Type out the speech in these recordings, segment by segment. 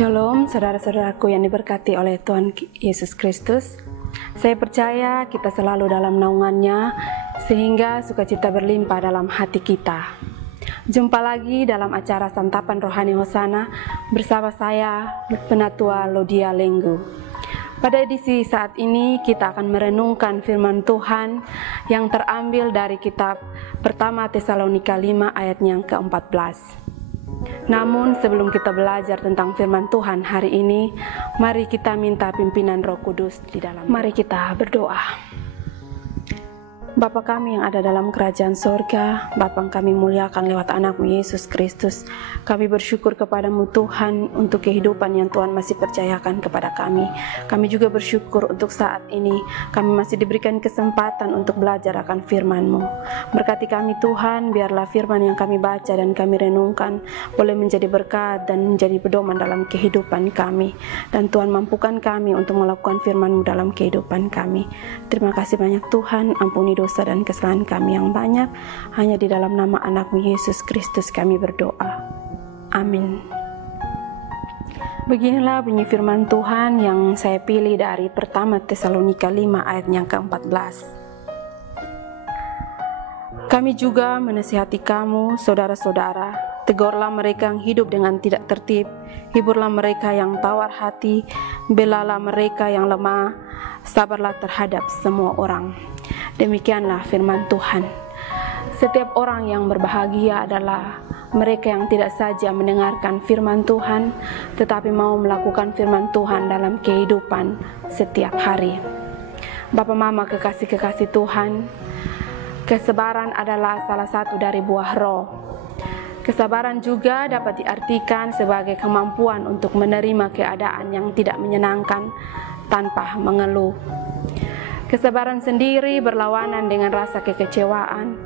Shalom saudara-saudaraku yang diberkati oleh Tuhan Yesus Kristus. Saya percaya kita selalu dalam naungannya sehingga sukacita berlimpah dalam hati kita. Jumpa lagi dalam acara Santapan Rohani Hosana bersama saya, Penatua Lodia Lenggu. Pada edisi saat ini kita akan merenungkan firman Tuhan yang terambil dari kitab pertama Tesalonika 5 ayatnya yang ke-14. Namun sebelum kita belajar tentang firman Tuhan hari ini, mari kita minta pimpinan Roh Kudus di dalam. Mari kita berdoa. Bapa kami yang ada dalam kerajaan sorga, Bapa yang kami muliakan lewat anakmu Yesus Kristus. Kami bersyukur kepadamu Tuhan untuk kehidupan yang Tuhan masih percayakan kepada kami. Kami juga bersyukur untuk saat ini kami masih diberikan kesempatan untuk belajar akan firman-Mu. Berkati kami Tuhan, biarlah firman yang kami baca dan kami renungkan boleh menjadi berkat dan menjadi pedoman dalam kehidupan kami. Dan Tuhan mampukan kami untuk melakukan firman-Mu dalam kehidupan kami. Terima kasih banyak Tuhan, ampuni dosa dan kesalahan kami yang banyak. Hanya di dalam nama anakmu Yesus Kristus kami berdoa. Amin. Beginilah bunyi firman Tuhan yang saya pilih dari pertama Tesalonika 5 ayat yang ke-14. Kami juga menasihati kamu, saudara-saudara, tegurlah mereka yang hidup dengan tidak tertib, hiburlah mereka yang tawar hati, belalah mereka yang lemah, sabarlah terhadap semua orang. Demikianlah firman Tuhan. Setiap orang yang berbahagia adalah mereka yang tidak saja mendengarkan firman Tuhan, tetapi mau melakukan firman Tuhan dalam kehidupan setiap hari. Bapak Mama kekasih-kekasih Tuhan, kesabaran adalah salah satu dari buah roh. Kesabaran juga dapat diartikan sebagai kemampuan untuk menerima keadaan yang tidak menyenangkan tanpa mengeluh. Kesabaran sendiri berlawanan dengan rasa kekecewaan,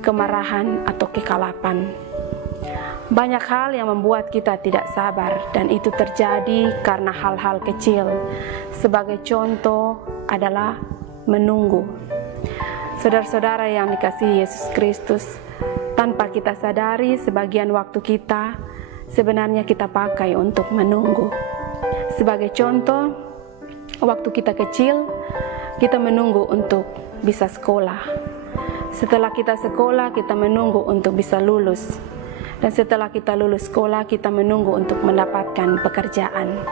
kemarahan, atau kekalapan. Banyak hal yang membuat kita tidak sabar, dan itu terjadi karena hal-hal kecil. Sebagai contoh adalah menunggu. Saudara-saudara yang dikasihi Yesus Kristus, tanpa kita sadari sebagian waktu kita sebenarnya kita pakai untuk menunggu. Sebagai contoh, waktu kita kecil, kita menunggu untuk bisa sekolah. Setelah kita sekolah, kita menunggu untuk bisa lulus. Dan setelah kita lulus sekolah, kita menunggu untuk mendapatkan pekerjaan.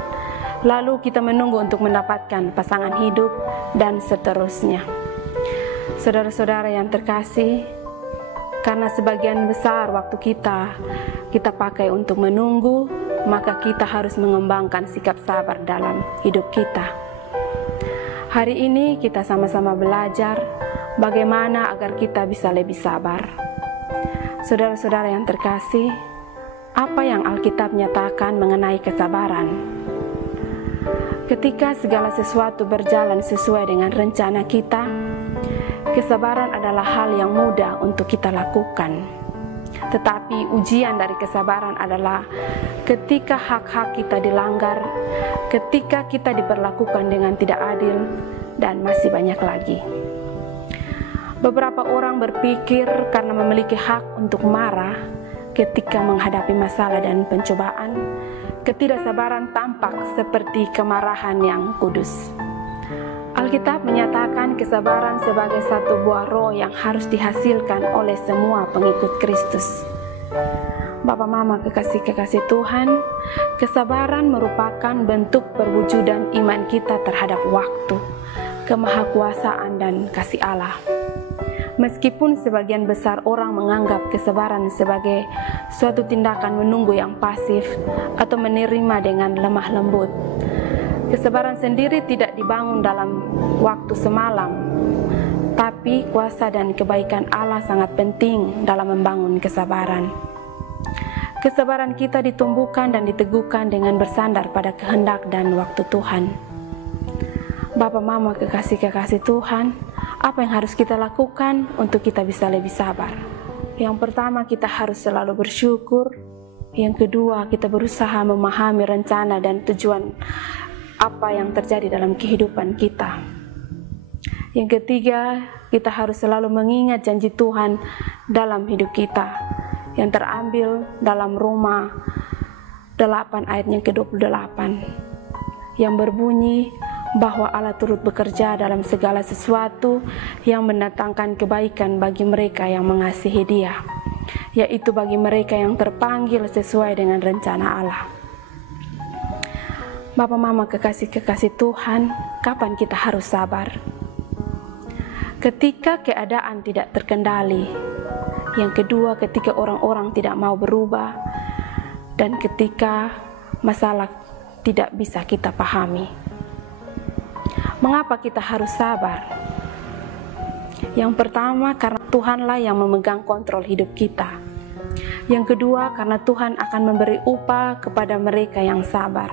Lalu kita menunggu untuk mendapatkan pasangan hidup, dan seterusnya. Saudara-saudara yang terkasih, karena sebagian besar waktu kita pakai untuk menunggu, maka kita harus mengembangkan sikap sabar dalam hidup kita. Hari ini kita sama-sama belajar bagaimana agar kita bisa lebih sabar. Saudara-saudara yang terkasih, apa yang Alkitab nyatakan mengenai kesabaran? Ketika segala sesuatu berjalan sesuai dengan rencana kita, kesabaran adalah hal yang mudah untuk kita lakukan. Tetapi ujian dari kesabaran adalah ketika hak-hak kita dilanggar, ketika kita diperlakukan dengan tidak adil, dan masih banyak lagi. Beberapa orang berpikir karena memiliki hak untuk marah ketika menghadapi masalah dan pencobaan, ketidaksabaran tampak seperti kemarahan yang kudus. Alkitab menyatakan kesabaran sebagai satu buah roh yang harus dihasilkan oleh semua pengikut Kristus. Bapak Mama kekasih-kekasih Tuhan, kesabaran merupakan bentuk perwujudan iman kita terhadap waktu, kemahakuasaan dan kasih Allah. Meskipun sebagian besar orang menganggap kesabaran sebagai suatu tindakan menunggu yang pasif atau menerima dengan lemah lembut, kesabaran sendiri tidak dibangun dalam waktu semalam, tapi kuasa dan kebaikan Allah sangat penting dalam membangun kesabaran. Kesabaran kita ditumbuhkan dan diteguhkan dengan bersandar pada kehendak dan waktu Tuhan. Bapak Mama kekasih-kekasih Tuhan, apa yang harus kita lakukan untuk kita bisa lebih sabar? Yang pertama, kita harus selalu bersyukur. Yang kedua, kita berusaha memahami rencana dan tujuan apa yang terjadi dalam kehidupan kita. Yang ketiga, kita harus selalu mengingat janji Tuhan dalam hidup kita yang terambil dalam Roma 8 ayat yang ke-28 yang berbunyi bahwa Allah turut bekerja dalam segala sesuatu yang mendatangkan kebaikan bagi mereka yang mengasihi Dia, yaitu bagi mereka yang terpanggil sesuai dengan rencana Allah. Bapak Mama kekasih-kekasih Tuhan, kapan kita harus sabar? Ketika keadaan tidak terkendali, yang kedua ketika orang-orang tidak mau berubah, dan ketika masalah tidak bisa kita pahami. Mengapa kita harus sabar? Yang pertama, karena Tuhanlah yang memegang kontrol hidup kita. Yang kedua, karena Tuhan akan memberi upah kepada mereka yang sabar.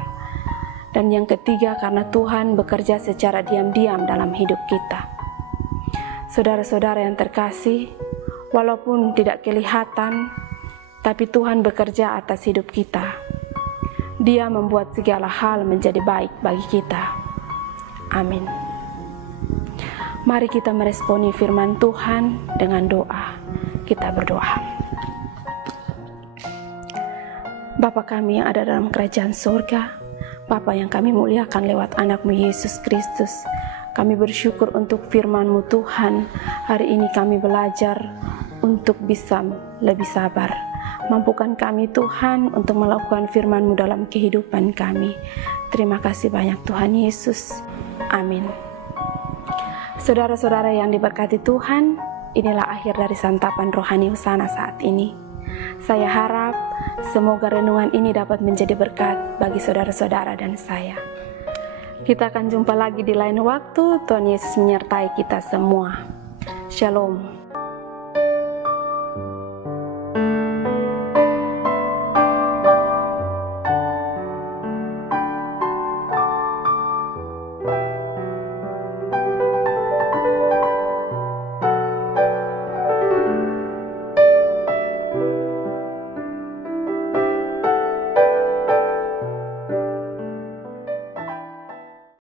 Dan yang ketiga, karena Tuhan bekerja secara diam-diam dalam hidup kita. Saudara-saudara yang terkasih, walaupun tidak kelihatan, tapi Tuhan bekerja atas hidup kita. Dia membuat segala hal menjadi baik bagi kita. Amin. Mari kita meresponi firman Tuhan dengan doa. Kita berdoa. Bapa kami yang ada dalam kerajaan surga, Bapa yang kami muliakan lewat anak-Mu Yesus Kristus, kami bersyukur untuk firman-Mu Tuhan. Hari ini kami belajar untuk bisa lebih sabar. Mampukan kami Tuhan untuk melakukan firman-Mu dalam kehidupan kami. Terima kasih banyak Tuhan Yesus. Amin. Saudara-saudara yang diberkati Tuhan, inilah akhir dari santapan rohani Husana saat ini. Saya harap semoga renungan ini dapat menjadi berkat bagi saudara-saudara dan saya. Kita akan jumpa lagi di lain waktu. Tuhan Yesus menyertai kita semua. Shalom.